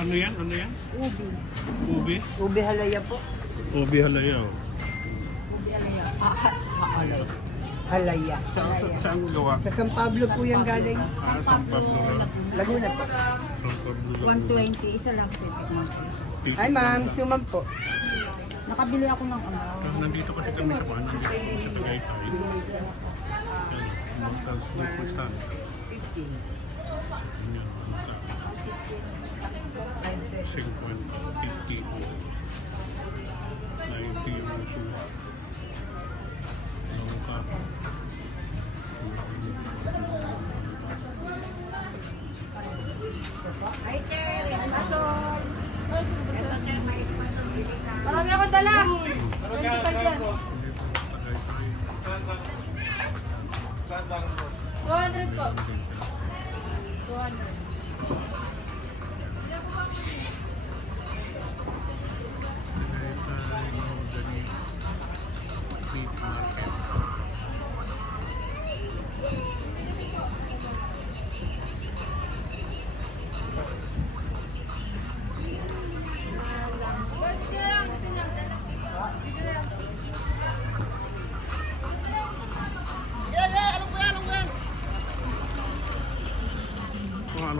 Ano yan? Ano yan? Ubi. Ubi? Ubi halaya po. Ubi halaya. oh. Ubi halaya. Ah, ha, ha, halaya. Halaya. Sa, sa, saan gawa? Sa San Pablo po yan galing. Ah, San Pablo. Laguna po. San Pablo. lang. 120, isa lang titikman ko. Hi ma'am, suman po. Nakabili ako ng ano. Ah, Nandito kasi kami sa kuhan. Nandito kami sa Tagaytay. Magkals Grupo Stand. Yan, magka- 50, 50. 90 yung uso. Langka. Marami akong dala! 25 yan. Tagaytay. 200 po. 200.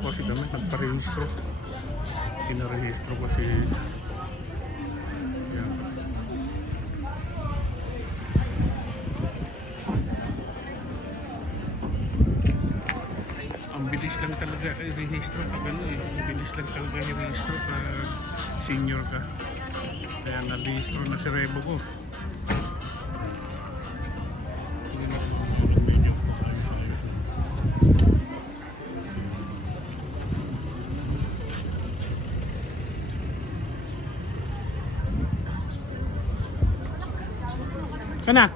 Ano kasi kami, nagparehistro. Pinarehistro kasi yan. Ang bilis lang talaga i-rehistro pag ano eh. Ang bilis lang talaga i-rehistro pag senior ka. Kaya na-rehistro na si Rebo ko. Kana?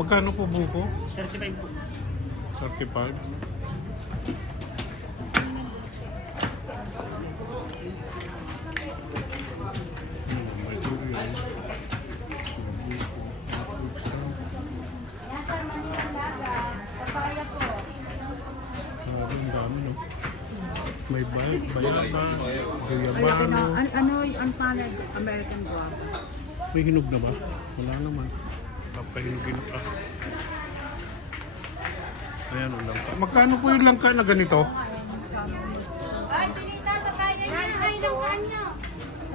Magkano po buko? 35 po. 35. May bayad, bayaba, guyabano. An ano ang palad? American guava. May hinog na ba? Wala naman. Papahinugin pa. Ayan ang langka. Magkano po yung langka na ganito? Ay, tinita, papaya niya. Ay, nakuhaan niyo.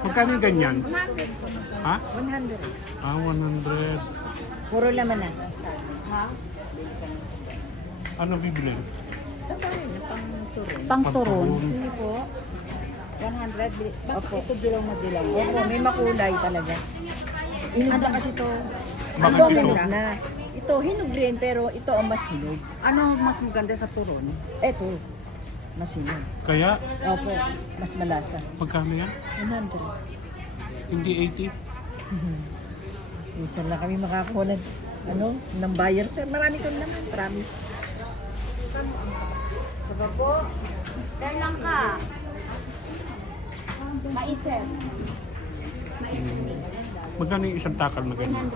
Magkano yung ganyan? 100. Ha? 100. Ah, 100. Puro laman na. Ha? Ano bibili? Sa bahay na pang turon. Pang turon? Pang-turon. Hindi po. 100. Bili- Bakit ito dilaw na dilaw? Opo, may makulay talaga. Inog na kasi to. Bakit Ito ito? hinog na. Ito hinog rin pero ito ang mas hinog. Ano mas maganda sa turon? Ito, mas hinog. Kaya, Opo, mas malasa. magkano yan? 100. Hindi 80? Minsan lang kami makakuha ng, ano, ng buyer sir. Marami kami naman, promise. Sir lang ka. Maisip. Magkano yung isang takal na ganyan?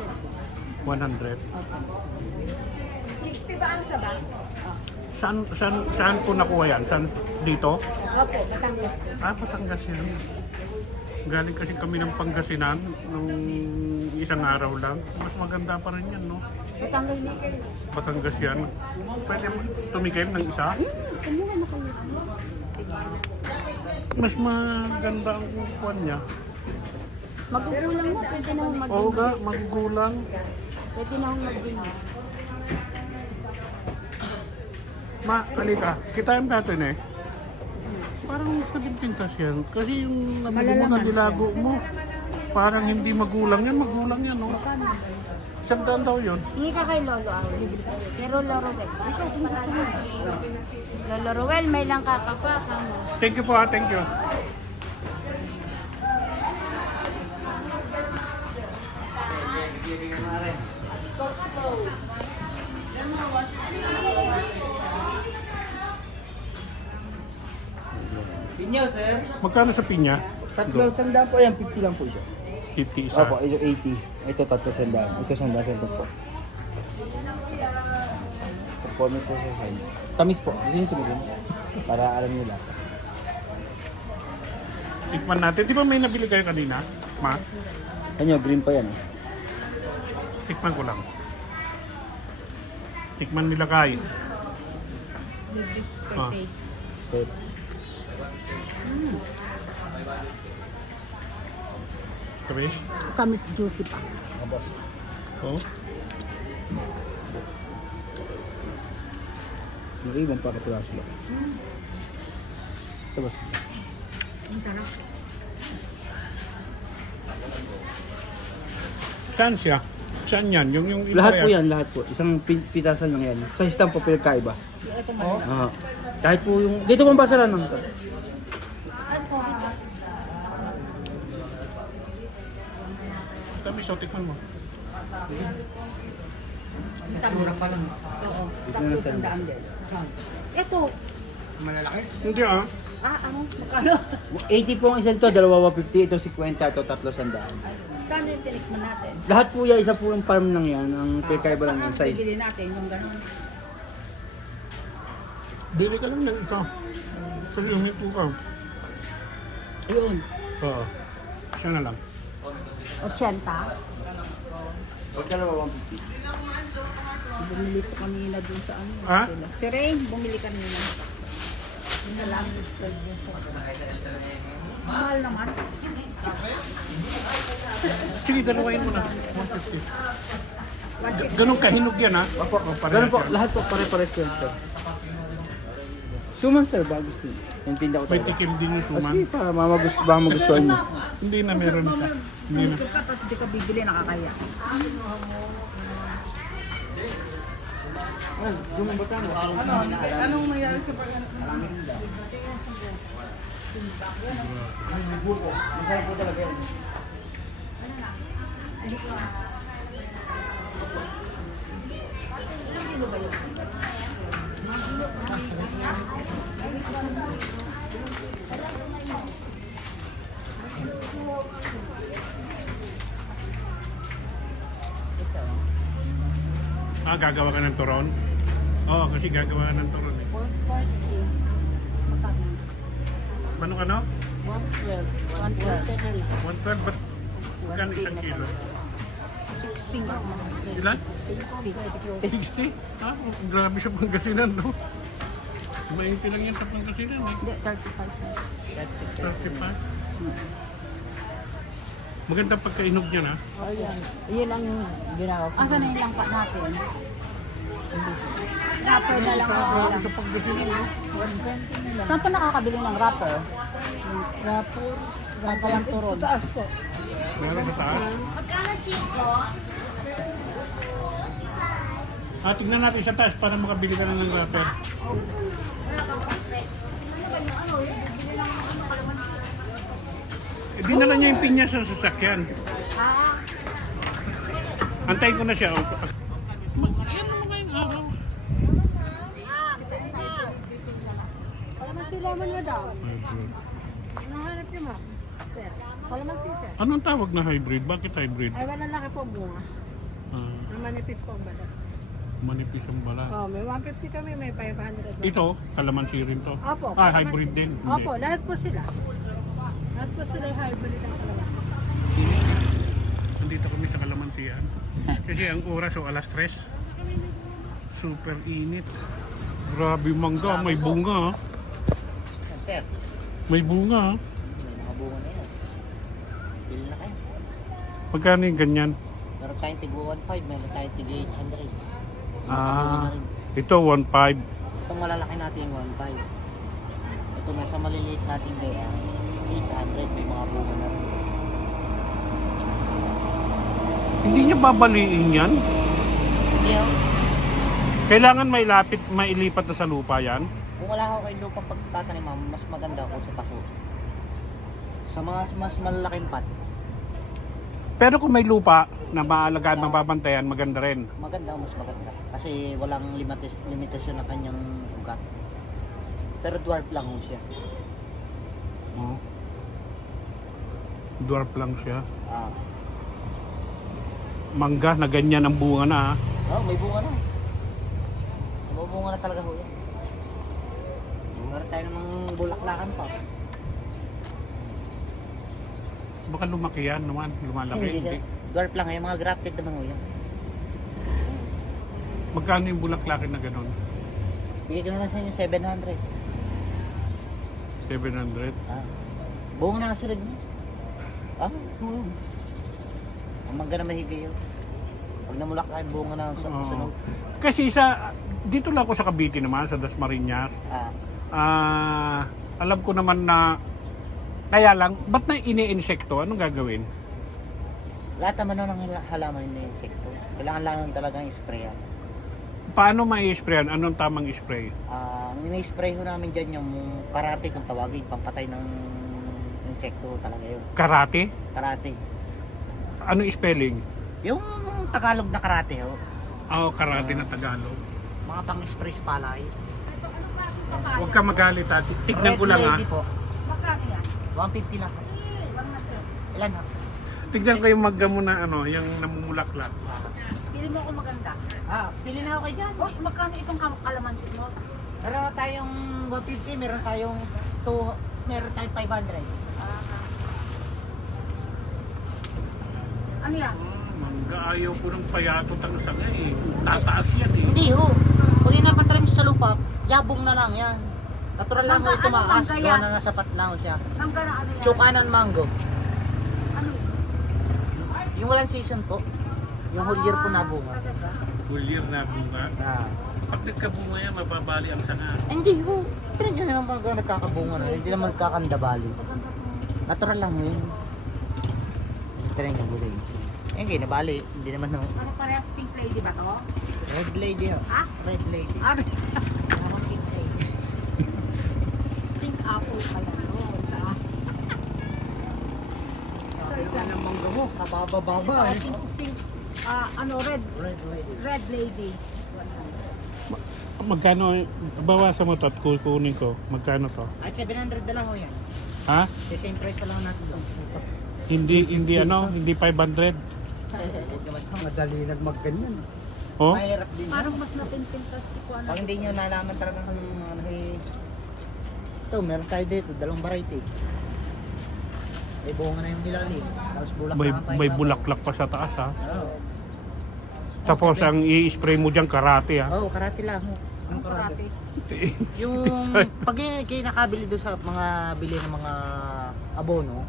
100. 60 ba ang saba? Saan, saan, saan po nakuha yan? Saan, dito? Opo, Batangas. Ah, Batangas yan. Galing kasi kami ng Pangasinan nung isang araw lang. Mas maganda pa rin yan, no? Batangas na. Batangas yan. Pwede tumikim ng isa? Kayo. Mas maganda ang kukuhan niya. Magugulang mo, pwede na akong Oo mag ga, magugulang. Pwede na akong magbili. Ma, halika. Kitain natin eh. Parang 17 kasi yan. Kasi yung nabili mo na nilago mo. Parang hindi magulang yan. Magulang yan, no? Isang daan daw yun. Hingi ka kay Lolo ah. Kay Lolo Ruel. Lolo Ruel, may lang kakapa ka mo. Thank you po ha, thank you. Pinyaw, sir. Magkano sa pinya? Tatlo, sandaan po. Ayan, 50 lang po siya. 50 isa. Opo, ito 80. Ito tatlo sandaan. Ito sandaan, sandaan po. conforme po sa size. Tamis po. Gusto niyo tumigil? Para alam niyo lasa. Tikman natin. Di ba may nabili kayo kanina? Ma? Ano, green pa yan. eh. Tikman ko lang. Tikman nila kayo. Ah. Taste. Okay. Kabish? Tamis juicy pa. Mga boss. Oh. Nag-ibang para piraso lang. Ito boss. Saan siya? Saan yan? Yung, yung iba Lahat po yan, lahat po. Isang pi- pitasan lang yan. Sa sistem po pinagkaiba. Oo. Kahit po yung... Dito pong basaran lang. Tamis, so tikman mo. Oo. Dito na sa... Sandaan din. Ito. Hindi ah. Ah, ano? Magkano? 80 po ang isa nito, dalawa 150, ito 50, ito tatlo sandaan. Saan yung tinikman natin? Lahat po yan, isa po yung farm lang yan, ang pinagkaiba lang Saan yung ang bibili size. natin yung gano'n? Bili ka lang ng ito. Kasi umito ka. Ayun. Oo. Siya na lang. 80. Huwag dalawa 150. Bumili ko kanina dun sa ano. Ha? sila. Si Rain, bumili kanina. Yun na lang. Mahal naman. Sige, dalawain mo na. 150. G- ganun kahinog yan ha? Opo. Ganun po, lahat po pare-pares yan, sir. Suman sir, bago sir. Tinda ko May talaga. tikim din yung Ah, suman. sige pa, mama gusto, baka magustuhan niyo. Hindi na meron ka. Hindi na. Tapos di ka bibili, nakakaya. Masarap po talaga yan. Ah, gagawa ka ng turon? Oo, kasi gagawa ka ng turon eh. 140. Ano ano? 112. 112. 112 ba't magkano isang kilo? 16 ako. Ilan? 60. 60? Ah, grabe siya Pangasinan, no? 20 lang yan sa Pangasinan eh. Hindi, 35. 35. Maganda pagkainog yan ha. Oh, yan. Yun ang ginawa ko. Asan na yung langka natin? Wrapper na lang ako lang. Sa Pangasinan, no? Saan pa nakakabili ng wrapper? Wrapper? Wrapper lang turon. Sa taas po. Meron ba taas? Ah, tignan natin sa taas para makabili ka lang ng wrapper. Eh, dinala niya yung pinya sa sasakyan. Antayin ko na siya. oh. Mag- Yan naman ngayong araw. Kalamansi lemon mo daw. Nahanap niyo ma. Sir. Kalamansi sir. Anong tawag na hybrid? Bakit hybrid? Ay wala laki po bunga. Ah, Ang manipis po ang balat. manipis ang bala. Oh, may 150 kami, may 500. Ito, kalamansi rin to. Opo. Ah, kalamansi. hybrid din. Hindi. Opo, lahat po sila. Lahat po sila hybrid ang kalamansi. Nandito kami sa Kalamansian. Kasi ang oras o alas 3. Super init. Grabe mangga, may bunga. ah. Sir, May bunga. ah. mga bunga na yan. Bili na kayo. Magkano yung ganyan? Meron tayong tig 1.5, meron tayong tig 800. Ah, ito 1.5. Itong malalaki natin yung 1.5. Ito nasa maliliit natin kaya 800, may mga bunga na rin. Hindi niya babaliin yan. Hindi oh. Kailangan may lapit, mailipat na sa lupa yan. Kung wala ako kayo lupang pagtatanim, ma'am, mas maganda kung sa paso. Sa mga mas malalaking pot, Pero kung may lupa na maalagaan, mababantayan, maganda rin. maganda mas maganda. Kasi walang limita- limitasyon na kanyang ugat. Pero dwarf lang ho siya. Oh. Dwarf lang siya. Ah, Mangga na ganyan ang bunga na. oh, may bunga na. Ano mo bunga na talaga ho yan. Meron tayo namang bulaklakan pa. Baka lumaki yan naman, lumalaki. Hindi, Hindi. dwarf lang yan, mga grafted naman ho yan. Magkano yung bulaklakin na ganun? Bigay ko na lang sa inyo 700. 700? Ah. Buong na kasunod niya. Ah? Oo. Ang maganda mahigay yun. Pag namulak ka, bunga na sa susunod. Kasi sa, dito lang ako sa Cavite naman, sa Dasmariñas. Ah, Ah, alam ko naman na, kaya lang, ba't na ini-insekto? Anong gagawin? lahat naman nun ng hala- halaman na insekto. Kailangan lang talagang sprayan. Paano ma-sprayan? Anong tamang spray? Ah, ang ini-spray ho namin dyan yung karate kung tawagin, pampatay ng insekto talaga yun. Karate? Karate. Ano spelling? Yung Tagalog na karate ho, Oo, karate na Tagalog. mga pang-spray sa palay. Huwag ka magalit ha. Tignan ko lang ha. lady po. 150 lang. Ilan ha? Tignan ko yung magga mo na ano, yung namumulaklak. Pili mo ako maganda. Ah, pili na ako kayo dyan. Oh, magkano itong kam- kalamansi mo? Meron tayong 150, meron tayong 2, meron tayong 500. Ano yan? Mangga ayaw ko ng payatot ang sanga eh. Tataas yan eh. Hindi ho. Pag inapatrim sa lupa, yabong na lang yan. Natural lang ho Mangga, ito ano maas. mangga Gawa yan? na nasapat lang ho siya. Mangga na ano yan? Chokanan mango. Ano? Yung walang season po. Yung whole year po na bunga. Talaga? Year na bunga. Ah. Pag nagkabunga yan, mababali ang sanga. Hindi ho. Pero yun naman mga nagkakabunga na. Hindi naman nagkakandabali. Natural lang yun. Ito yung nabuli. Eh, hindi nabali. Hindi naman no. Ano parehas pink lady ba to? Red lady ho. Ha? Red lady. Ano? Parang pink lady. Pink apple pala no? Sa Yan ang mangga mo. Kababa-baba Ah, pink, pink, ah, ano, red, Red lady. red lady. Magkano, bawasan mo to at kukunin ko. Magkano to? Ay, 700 na lang ho yan. Ha? The same price na lang natin to. Hindi, hindi ano, hindi 500. Madali lang magganyan. Oh? Mahirap din. Parang mas napinpintas ko ano. Pag hindi nyo nalaman talaga kung ano eh. Ito, meron tayo dito, dalawang variety. May bunga na yung nilalim. Tapos bulak May, na ang may bulaklak pa sa taas ha. Oo. Tapos ang i-spray mo dyan karate ha. Oo, karate lang. Ang karate. Yung pag kayo nakabili doon sa mga bili ng mga abono,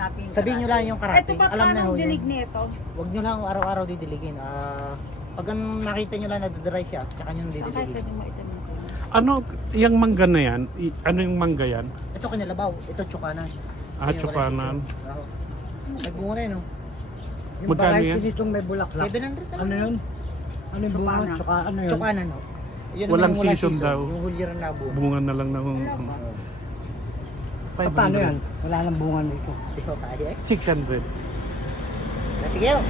hanapin yung Sabihin nyo lang yung karate. Ito pa, Alam na ho paano dilig nito? Huwag nyo lang araw-araw didiligin. Ah, pag nakita nyo lang nadadry siya, tsaka nyo Saan kayo didiligin. pwede mo? Ano, yung mangga na yan, ano yung mangga yan? Ito kinilabaw. Ito tsukana. Ah, tsukana. May bunga na yun. Oh. Yung Magkano yan? varieties may bulaklak. 700 na lang. Ano yun? Ano yung bunga? Tsaka ano yun? Tsukana, no? Yun Walang nangmula season daw. Yung huli rin labo. Bunga na lang ng... Ano ba? 500. Paano yan? Wala nang bunga nito. Ikaw pa, 600. Ah, Sige, oh.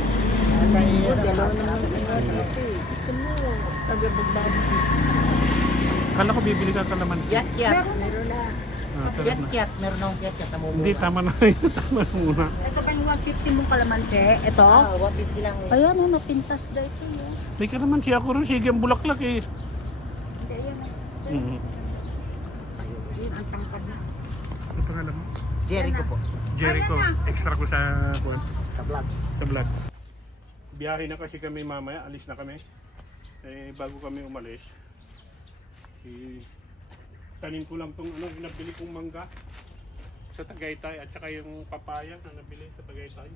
Ah, tayo, dalawa na lang. Gusto mo, tagabagdaan. Kala ko bibili ka kalaman. Yak, yak. Meron na. Ah, sarap Yak, yak. Meron akong yak, yak. Hindi, tama na. tama na muna. Ito pang 150 mong kalamansi. Ito. Ah, 150 lang. eh. Ayan, ano, pintas na ito. no? May kalaman siya ako rin. Sige, ang bulaklak eh. Hindi, ayan. ah. Mhm. Jericho po. Jericho, extra ko sa kuwan. Sa vlog. sa vlog. Biyahe na kasi kami mamaya, alis na kami. Eh, bago kami umalis, eh, tanim ko lang tong ano, nabili kong mangga sa Tagaytay at saka yung papaya na nabili sa Tagaytay.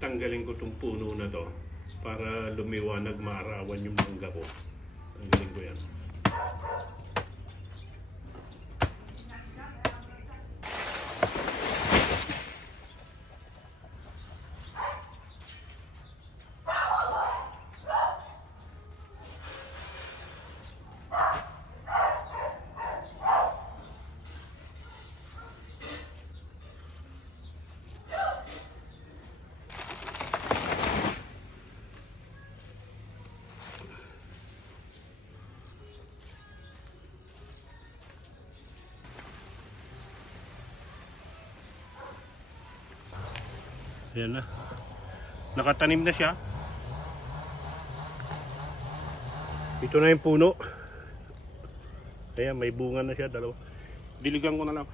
Tanggalin ko tong puno na to para lumiwanag maarawan yung mangga ko. Tanggalin ko yan. Ayan na. Nakatanim na siya. Ito na yung puno. Ayan, may bunga na siya, dalawa. Diligan ko na lang.